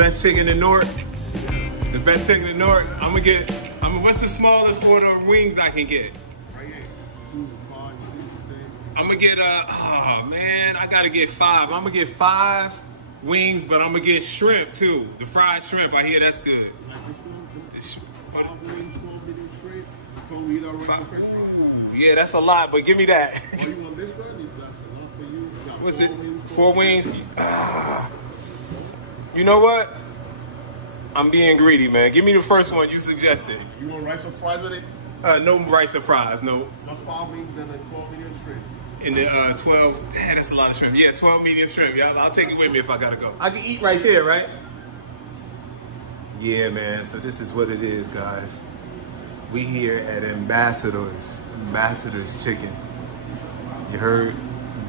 best chicken in Newark? The best chicken in Newark? What's the smallest order of wings I can get? Right here. 2, 5, 6, 10. I'm gonna get, oh man, I gotta get 5. I'm gonna get 5 wings, but I'm gonna get shrimp too. The fried shrimp, I hear that's good. Like this one? 5 wings, 12 medium shrimp. Come eat our regular French fries. Yeah, that's a lot, but give me that. Oh, you want this one? That's a lot for you. What's it? 4 wings? You know what? I'm being greedy, man. Give me the first one you suggested. You want rice or fries with it? No rice or fries, no. That's 5 wings and then 12 medium shrimp. And the 12, damn, that's a lot of shrimp. Yeah, 12 medium shrimp. Yeah, I'll take it with me if I gotta go. I can eat right there, right? Yeah, man, so this is what it is, guys. We here at Ambassador's Chicken. You heard?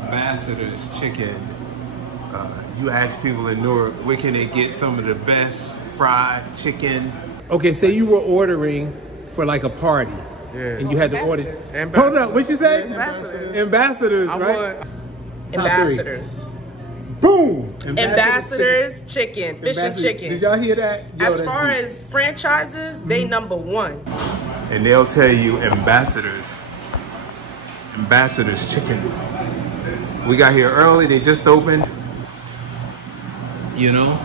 Ambassador's Chicken. You ask people in Newark, where can they get some of the best fried chicken? Okay, say you were ordering for like a party. Yeah. And you had to order. Hold up, what'd you say? Ambassadors. Ambassadors, right? Ambassadors. Boom! Ambassadors chicken, fish and chicken. Did y'all hear that? Yo, as far as franchises, they #1. And they'll tell you Ambassadors Chicken. We got here early, they just opened. You know?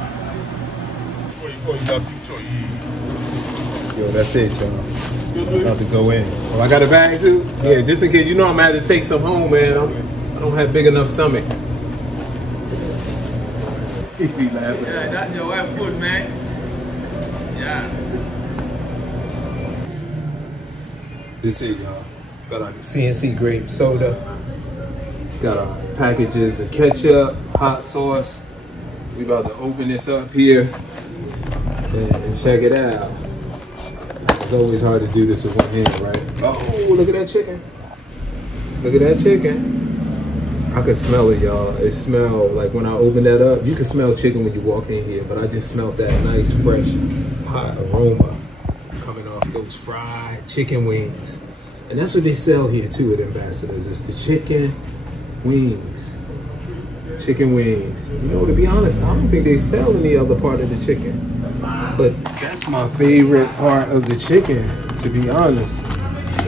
Yo, that's it, y'all. About to go in. Oh, I got a bag too? Yeah, just in case. You know I'm gonna have to take some home, man. I don't have big enough stomach. He be laughing. Yeah, that's your wife food, man. Yeah. This is y'all. Got our CNC grape soda. Got our packages of ketchup, hot sauce. We about to open this up here and check it out. It's always hard to do this with one hand, right? Oh, look at that chicken. Look at that chicken. I can smell it, y'all. It smells like when I open that up, you can smell chicken when you walk in here, but I just smelled that nice, fresh, hot aroma coming off those fried chicken wings. And that's what they sell here too at Ambassadors. It's the chicken wings. Chicken wings. You know, to be honest, I don't think they sell any other part of the chicken. But that's my favorite part of the chicken, to be honest.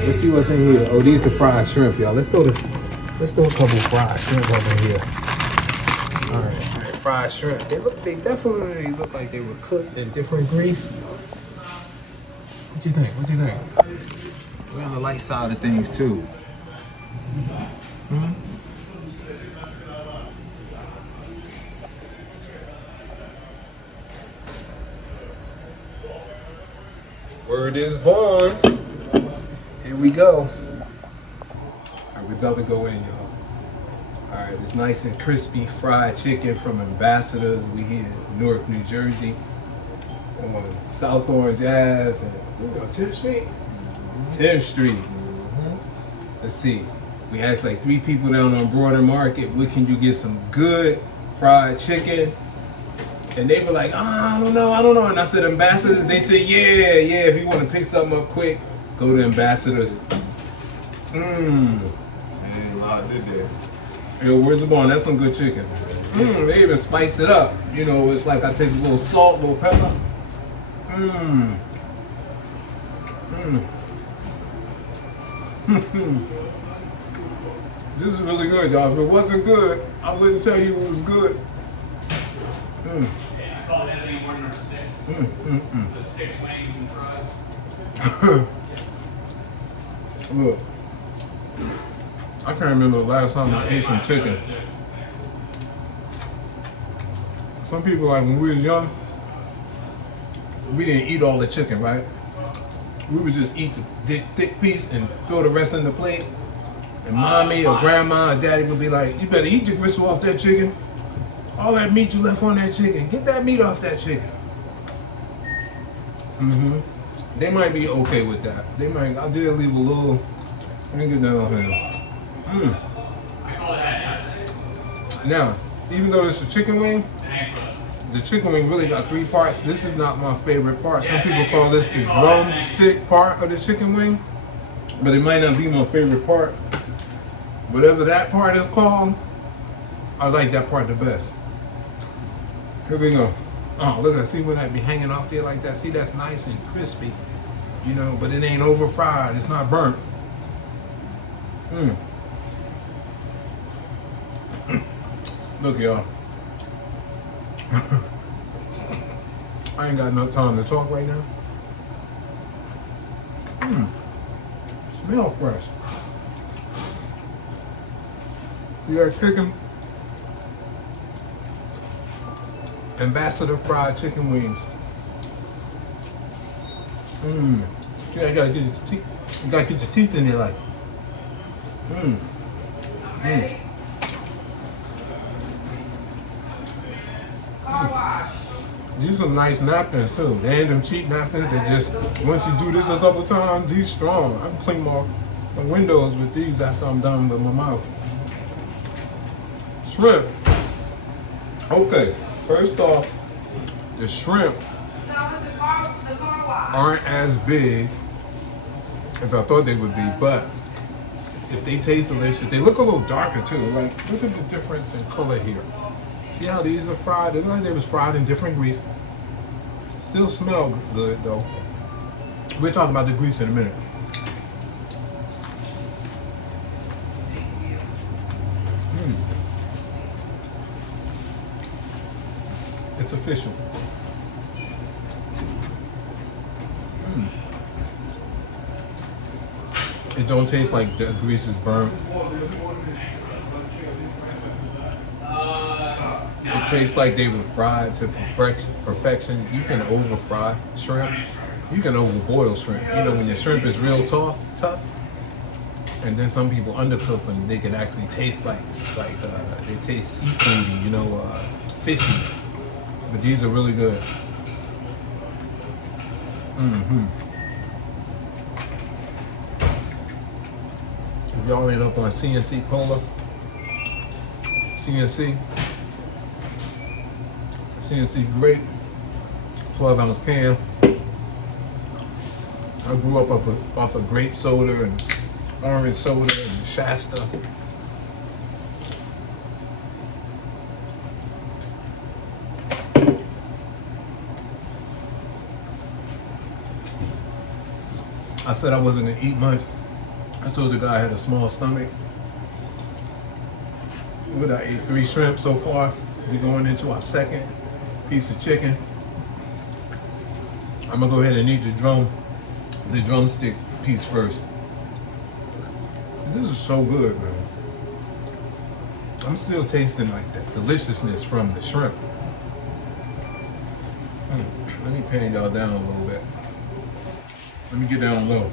Let's see what's in here. Oh, these are fried shrimp, y'all. Let's throw a couple fried shrimp over here. All right, fried shrimp. They definitely look like they were cooked in different grease. What you think? What you think? We're on the light side of things too. Hmm? Word is born. Here we go. All right, we're about to go in, y'all. All right, it's nice and crispy fried chicken from Ambassadors. We here in Newark, New Jersey, on South Orange Ave and 10th Street. 10th Street. Let's see. We asked like 3 people down on Broader Market, where can you get some good fried chicken? And they were like, I don't know. And I said, Ambassadors? They said, yeah, if you want to pick something up quick, go to Ambassadors. Man, I did that. Yo, where's the bone? That's some good chicken. They even spice it up. You know, it's like I taste a little salt, a little pepper. This is really good, y'all. If it wasn't good, I wouldn't tell you it was good. Yeah, I call it anything order number 6. So 6 wings and fries. Look, I can't remember the last time I ate some chicken. Some people, like when we was young, we didn't eat all the chicken, right? We would just eat the thick piece and throw the rest in the plate. And mommy or grandma or daddy would be like, you better eat the gristle off that chicken. All that meat you left on that chicken, get that meat off that chicken. They might be okay with that. They might, I did leave a little, let me get that on here. I call it that, yeah. Now, even though it's a chicken wing, the chicken wing really got 3 parts. This is not my favorite part. Some people call this the drumstick part of the chicken wing, but it might not be my favorite part. Whatever that part is called, I like that part the best. Here we go. Oh, look, I see when that be hanging off there like that. See, that's nice and crispy, you know, but it ain't over fried. It's not burnt. Look, y'all. I ain't got no time to talk right now. Smell fresh. You got chicken. Ambassador fried chicken wings. Yeah, you gotta get your teeth. You gotta get your teeth in there, like. These some nice napkins too. They ain't them cheap napkins that just once you do this a couple times, these strong. I can clean my windows with these after I'm done with my mouth. Shrimp. Okay. First off, the shrimp aren't as big as I thought they would be, but if they taste delicious, they look a little darker too. Like, look at the difference in color here. See how these are fried? They look like they was fried in different grease. Still smell good though. We'll talk about the grease in a minute. It's official. It don't taste like the grease is burnt. It tastes like they were fried to perfection. You can over fry shrimp. You can overboil shrimp. You know, when your shrimp is real tough, and then some people undercook them, they can actually taste like they taste seafoody, you know, fishy. But these are really good. If y'all end up on CNC Cola, CNC grape, 12-ounce can. I grew up off of grape soda and orange soda and Shasta. I said I wasn't gonna eat much. I told the guy I had a small stomach. What, I ate 3 shrimp so far. We're going into our second piece of chicken. I'm gonna go ahead and eat the drumstick piece first. This is so good, man. I'm still tasting like that deliciousness from the shrimp. Let me pan y'all down a little bit. Let me get down low.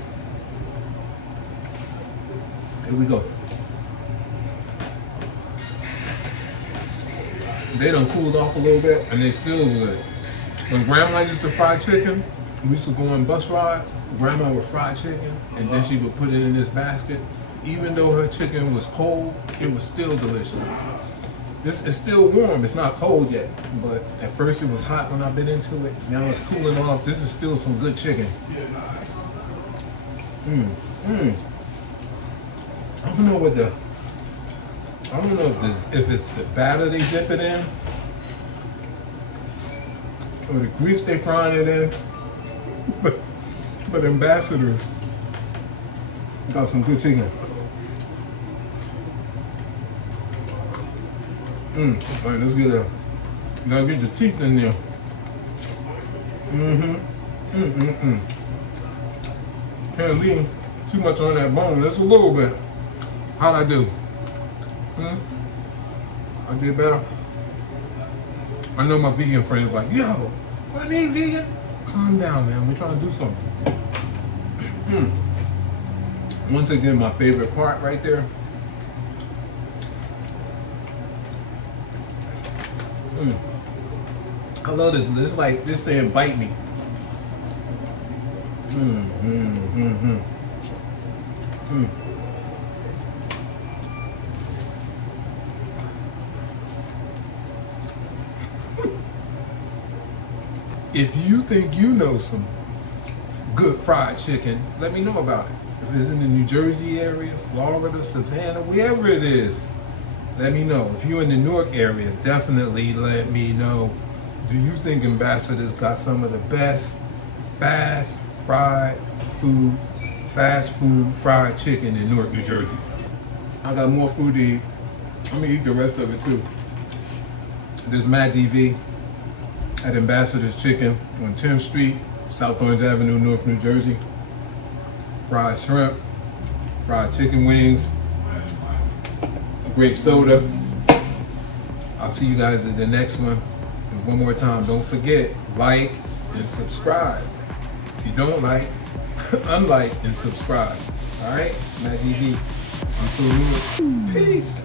Here we go. They done cooled off a little bit and they still good. When grandma used to fry chicken, we used to go on bus rides. Grandma would fry chicken and then she would put it in this basket. Even though her chicken was cold, it was still delicious. This is still warm, it's not cold yet, but at first it was hot when I bit into it. Now it's cooling off. This is still some good chicken. I don't know if it's the batter they dip it in or the grease they frying it in, but Ambassadors got some good chicken. All right, let's get that. Gotta get the teeth in there. Can't leave too much on that bone. Just a little bit. How'd I do? I did better. I know my vegan friends like, yo, what ain't vegan? Calm down, man. We're trying to do something. Once again, my favorite part right there. I love this. This is like this saying bite me. If you think you know some good fried chicken, let me know about it. If it's in the New Jersey area, Florida, Savannah, wherever it is, let me know. If you're in the Newark area, definitely let me know. do you think Ambassador's got some of the best fast food fried chicken in Newark, New Jersey? I got more food to eat. I'm gonna eat the rest of it too. There's Matt DV at Ambassador's Chicken on 10th Street, South Orange Avenue, Newark, New Jersey. Fried shrimp, fried chicken wings, grape soda. I'll see you guys at the next one. And one more time, don't forget, like and subscribe. If you don't like, unlike and subscribe. All right, Matt DV. I'm so Newark. Peace.